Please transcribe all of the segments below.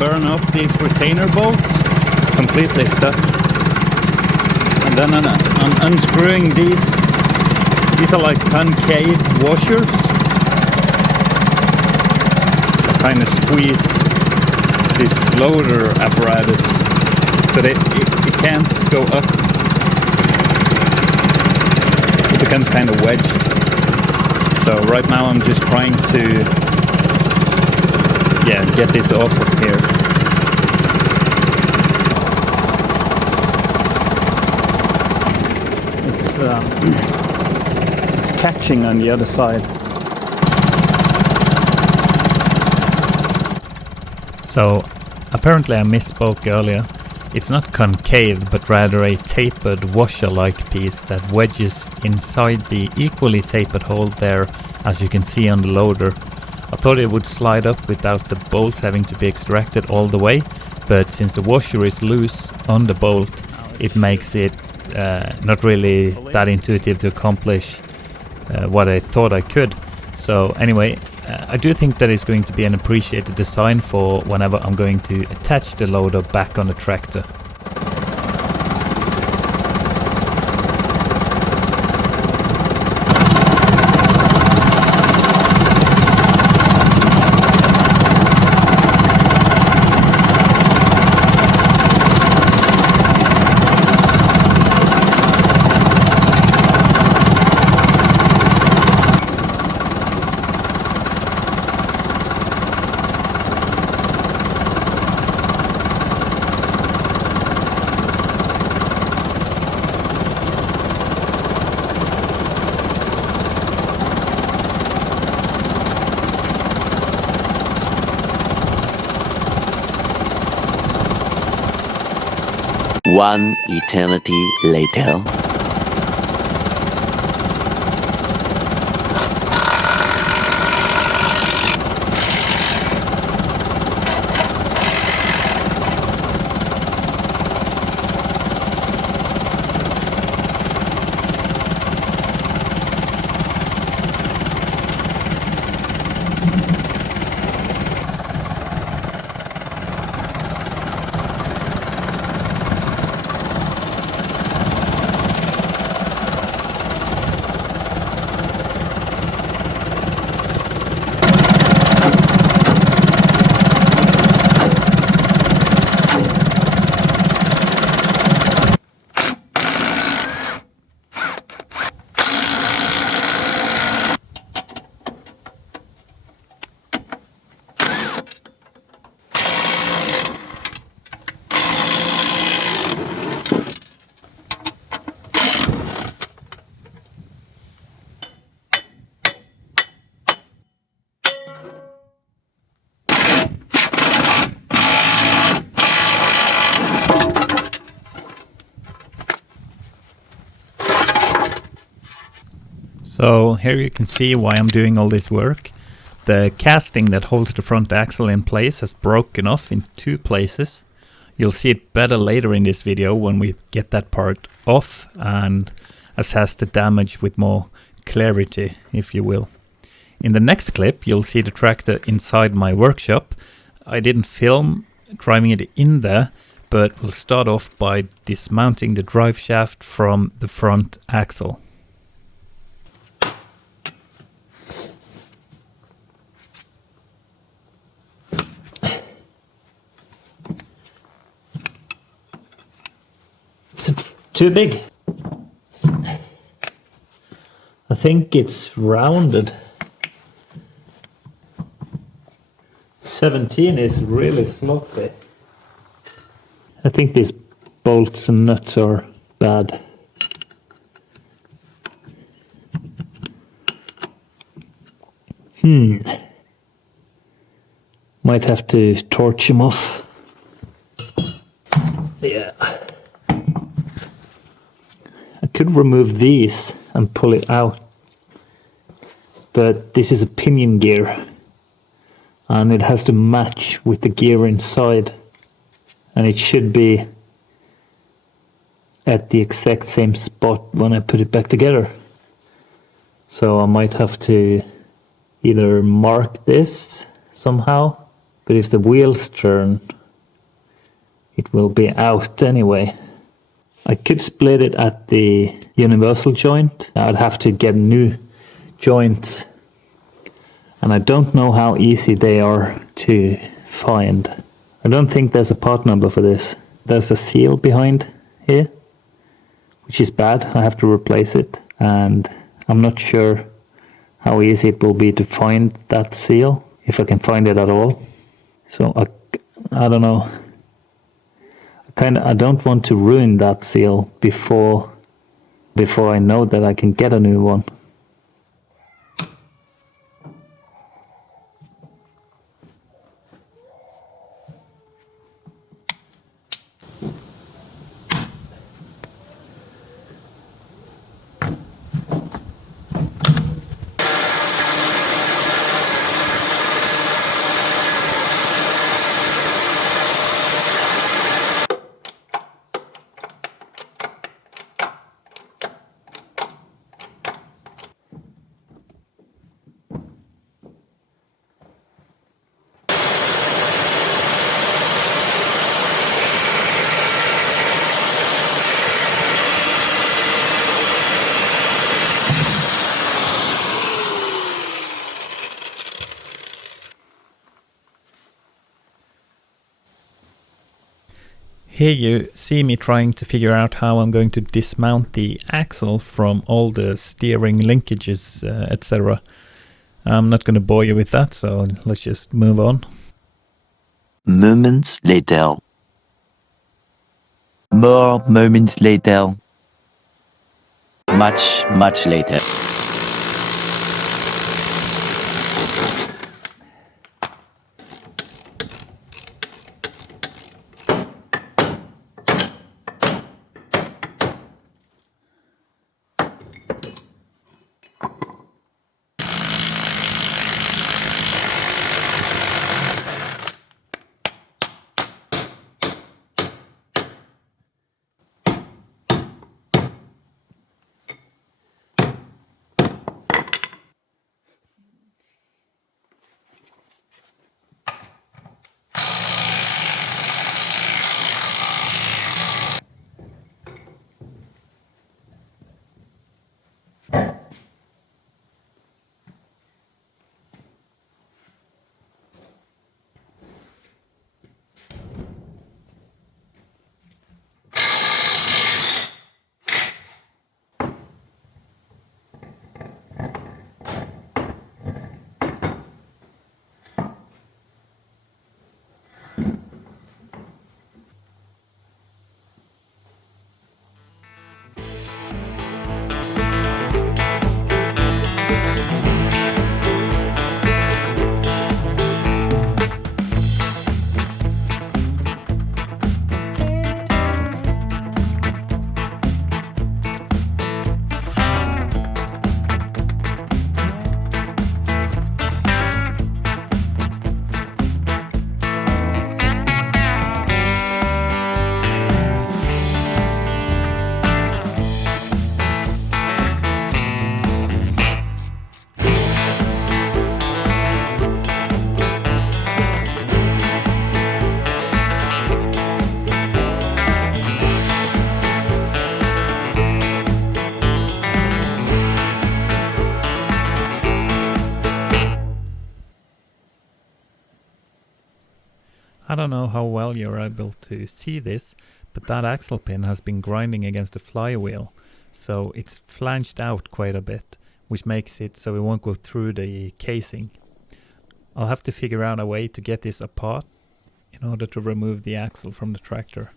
burn off these retainer bolts, completely stuck. And then I'm unscrewing these. These are like concave washers. I kind of squeeze this loader apparatus so that it can't go up. It becomes kind of wedged. So right now I'm just trying to get this off of here. It's catching on the other side. So apparently I misspoke earlier. It's not concave, but rather a tapered washer-like piece that wedges inside the equally tapered hole there, as you can see on the loader. I thought it would slide up without the bolts having to be extracted all the way, but since the washer is loose on the bolt, it makes it not really that intuitive to accomplish what I thought I could. So anyway, I do think that it's going to be an appreciated design for whenever I'm going to attach the loader back on the tractor. One eternity later. So here you can see why I'm doing all this work. The casting that holds the front axle in place has broken off in 2 places. You'll see it better later in this video when we get that part off and assess the damage with more clarity, if you will. In the next clip you'll see the tractor inside my workshop. I didn't film driving it in there, but we'll start off by dismounting the drive shaft from the front axle. It's too big. I think it's rounded. 17 is really sloppy. I think these bolts and nuts are bad. Might have to torch them off. Yeah. I could remove these and pull it out, but this is a pinion gear and it has to match with the gear inside, and it should be at the exact same spot when I put it back together. So I might have to either mark this somehow, But if the wheels turn, it will be out anyway. I could split it at the universal joint. I'd have to get new joints. And I don't know how easy they are to find. I don't think there's a part number for this. There's a seal behind here, which is bad. I have to replace it. And I'm not sure how easy it will be to find that seal, if I can find it at all. So I don't know. I don't want to ruin that seal before I know that I can get a new one. Here you see me trying to figure out how I'm going to dismount the axle from all the steering linkages, etc. I'm not going to bore you with that, so let's just move on. Moments later. More moments later. Much later. I don't know how well you're able to see this, but that axle pin has been grinding against the flywheel, so it's flanged out quite a bit, which makes it so it won't go through the casing. I'll have to figure out a way to get this apart in order to remove the axle from the tractor.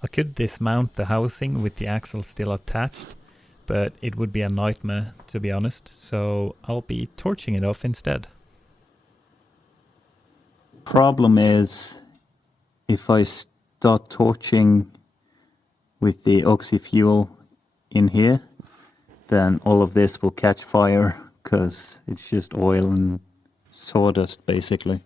I could dismount the housing with the axle still attached, but it would be a nightmare, to be honest, so I'll be torching it off instead. Problem is, if I start torching with the oxy fuel in here, then all of this will catch fire because it's just oil and sawdust basically.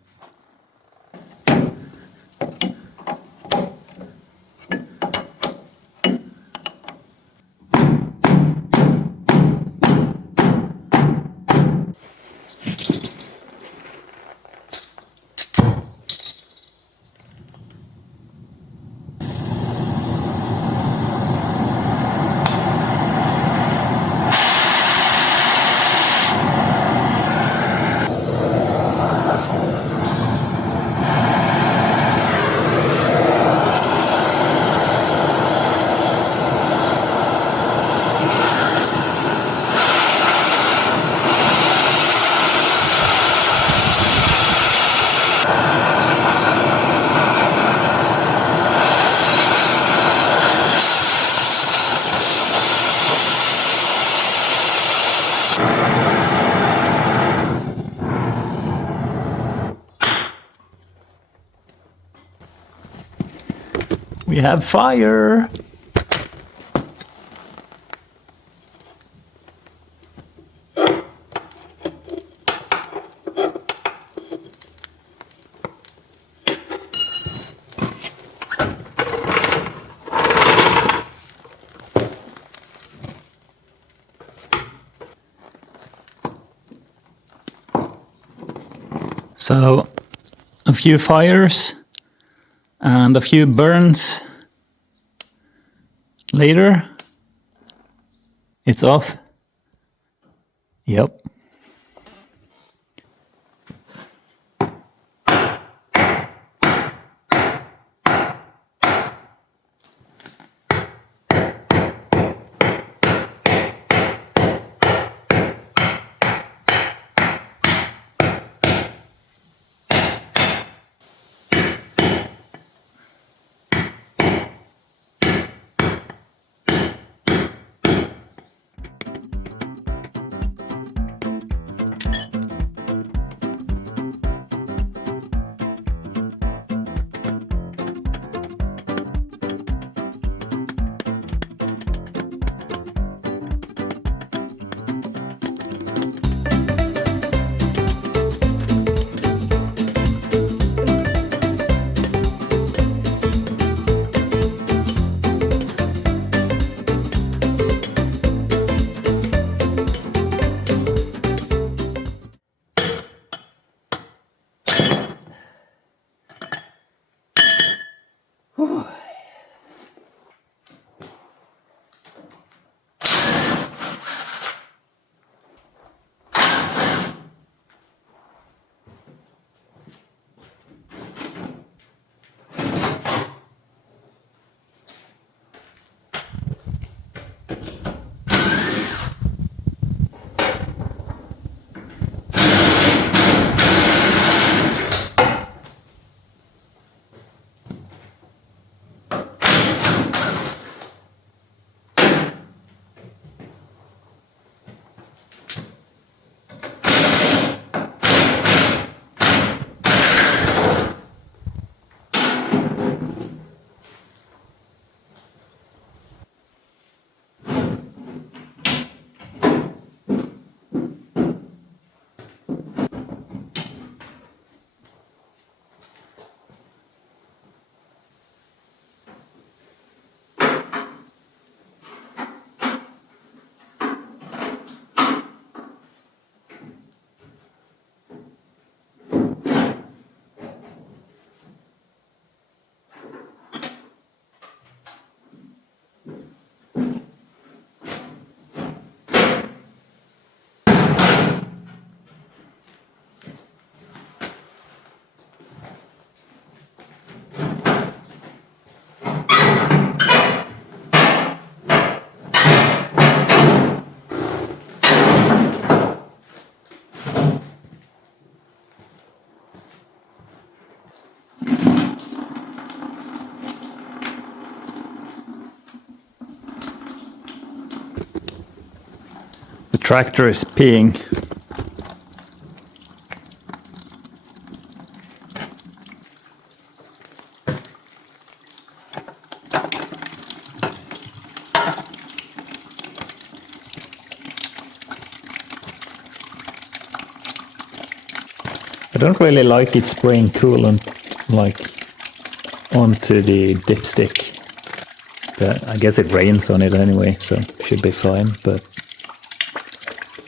We have fire! So, a few fires and a few burns later, it's off. Yep. The tractor is peeing. I don't really like it spraying coolant like onto the dipstick. But I guess it rains on it anyway, so should be fine. But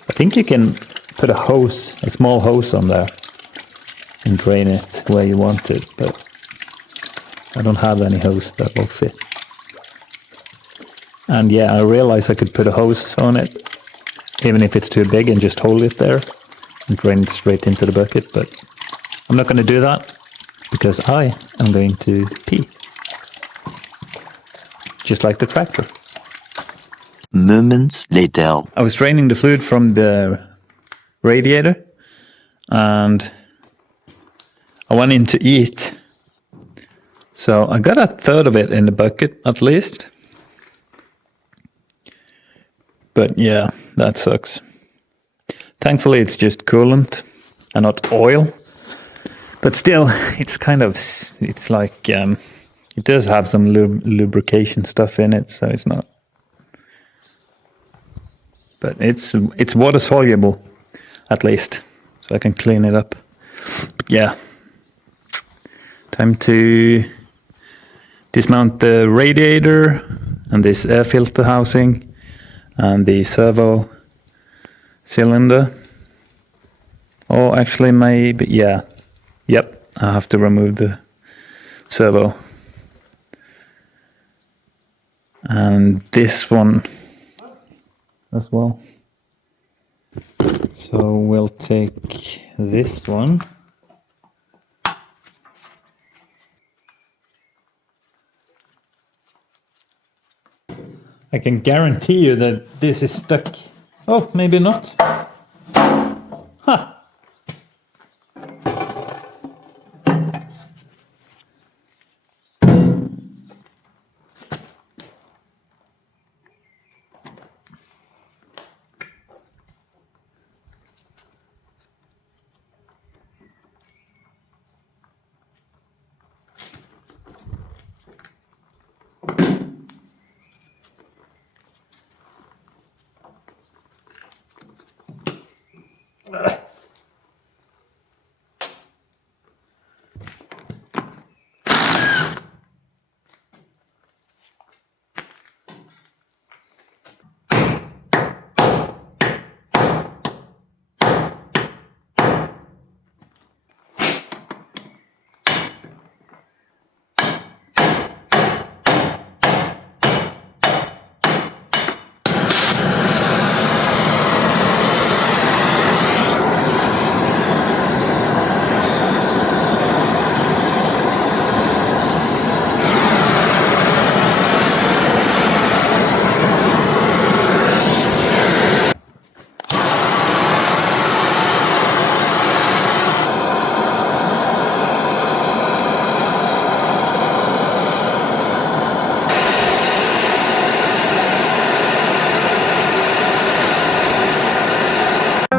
I think you can put a small hose on there and drain it where you want it, but I don't have any hose that will fit. And yeah, I realized I could put a hose on it, even if it's too big, and just hold it there and drain it straight into the bucket, but I'm not going to do that because I am going to pee. Just like the tractor. Moments later. I was draining the fluid from the radiator and I went in to eat. So I got a third of it in the bucket at least. But yeah, that sucks. Thankfully it's just coolant and not oil. But still, it's like It does have some lubrication stuff in it, so it's not. But it's water soluble, at least, so I can clean it up. But yeah, time to dismount the radiator and this air filter housing and the servo cylinder. Or actually, maybe, yeah, yep, I have to remove the servo. And this one as well. So we'll take this one. I can guarantee you that this is stuck. Oh, maybe not. Huh.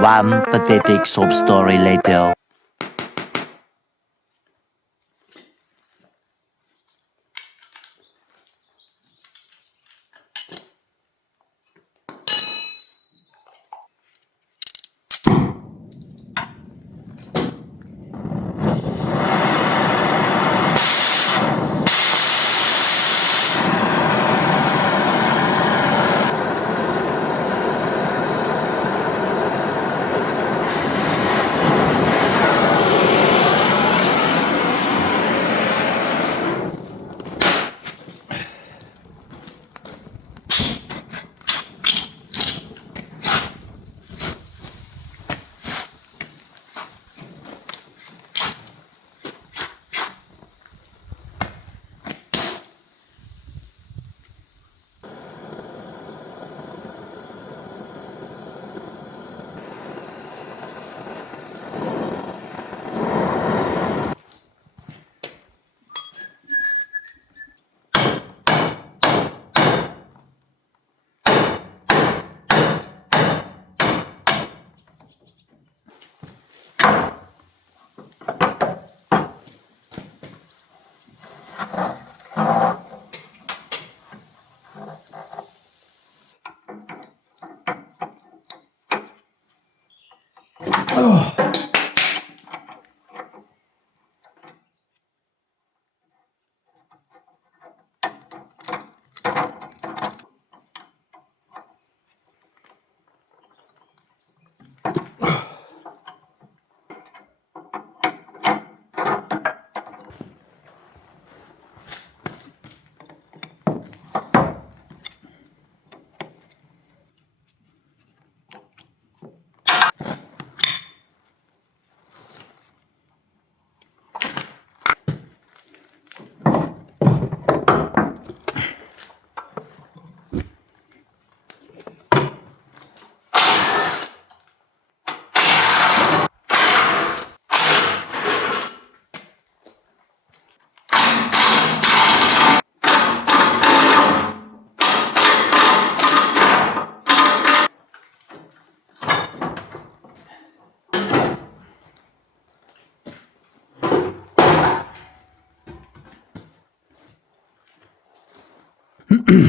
One pathetic sob story later.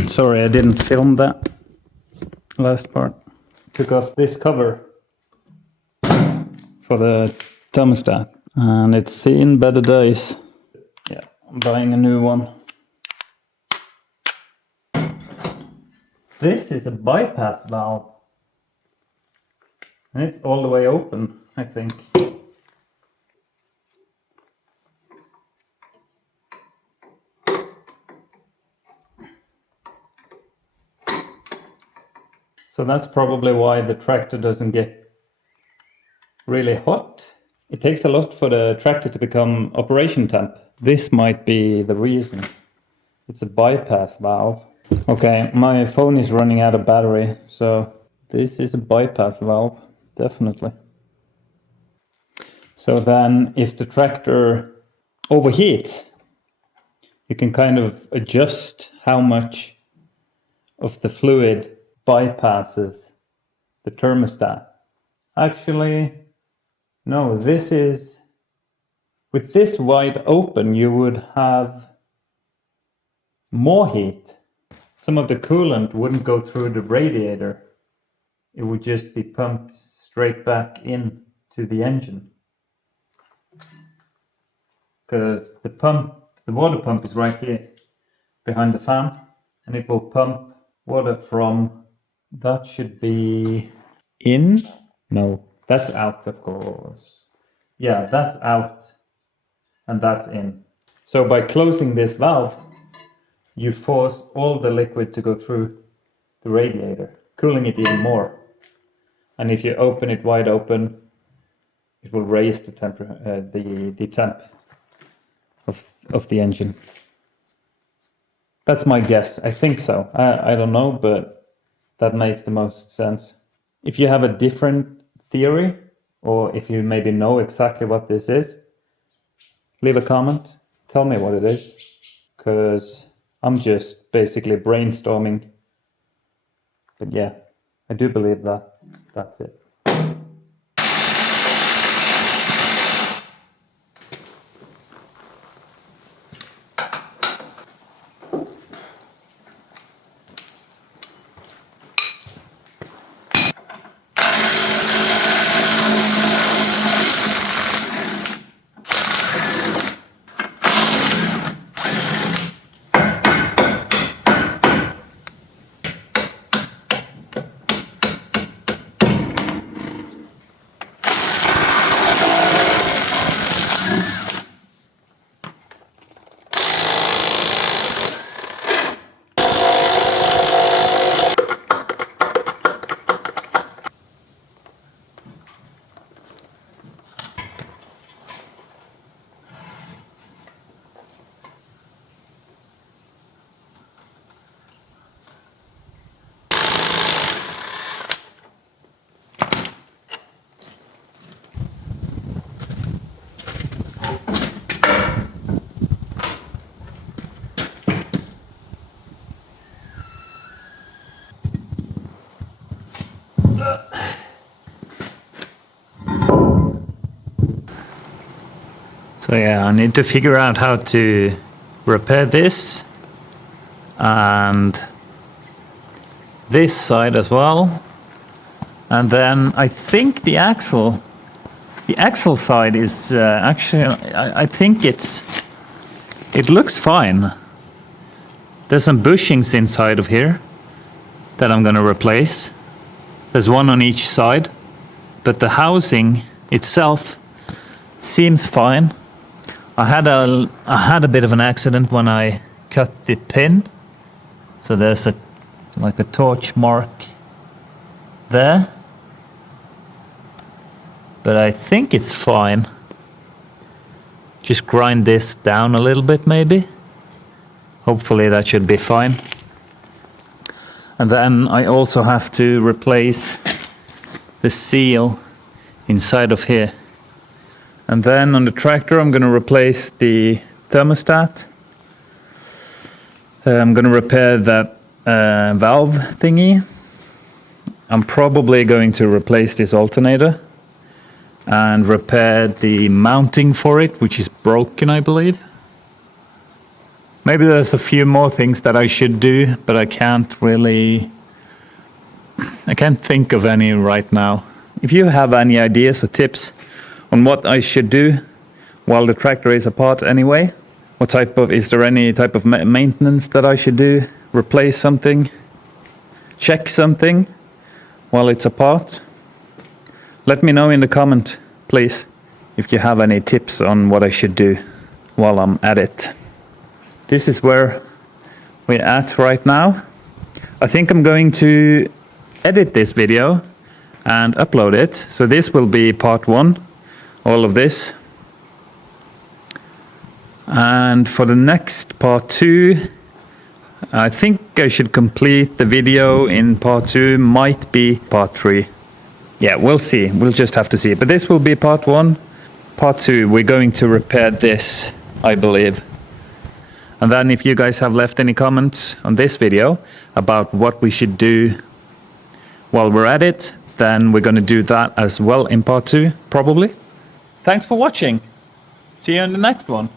Sorry, I didn't film that last part. Took off this cover for the thermostat, and it's seen better days. Yeah, I'm buying a new one. This is a bypass valve, and it's all the way open, I think. So that's probably why the tractor doesn't get really hot. It takes a lot for the tractor to become operation temp. This might be the reason. It's a bypass valve. Okay, my phone is running out of battery, so this is a bypass valve, definitely. So then if the tractor overheats, you can kind of adjust how much of the fluid bypasses the thermostat. Actually, no, with this wide open, you would have more heat. Some of the coolant wouldn't go through the radiator. It would just be pumped straight back in to the engine. Because the water pump is right here behind the fan, and it will pump water from, that should be in? No, that's out, of course. Yeah, that's out and that's in. So by closing this valve, you force all the liquid to go through the radiator, cooling it even more. And if you open it wide open, it will raise the temperature, the temp of the engine. That's my guess. I think so. I don't know, but that makes the most sense. If you have a different theory, or if you maybe know exactly what this is, leave a comment. Tell me what it is, because I'm just basically brainstorming. But yeah, I do believe that that's it. So yeah, I need to figure out how to repair this and this side as well. And then I think the axle side is actually, I think it looks fine. There's some bushings inside of here that I'm going to replace. There's one on each side, but the housing itself seems fine. I had a bit of an accident when I cut the pin, so there's like a torch mark there, but I think it's fine. Just grind this down a little bit maybe. Hopefully that should be fine. And then I also have to replace the seal inside of here. And then on the tractor I'm going to replace the thermostat. I'm going to repair that valve thingy. I'm probably going to replace this alternator and repair the mounting for it, which is broken, I believe. Maybe there's a few more things that I should do, but I can't think of any right now. If you have any ideas or tips on what I should do while the tractor is apart anyway, is there any type of maintenance that I should do? Replace something? Check something while it's apart? Let me know in the comment, please, if you have any tips on what I should do while I'm at it. This is where we're at right now. I think I'm going to edit this video and upload it. So this will be part 1, all of this. And for the next part 2, I think I should complete the video in part 2, might be part 3. Yeah, we'll see. We'll just have to see. But this will be part 1. Part 2, we're going to repair this, I believe. And then if you guys have left any comments on this video about what we should do while we're at it, then we're going to do that as well in part 2, probably. Thanks for watching. See you in the next one.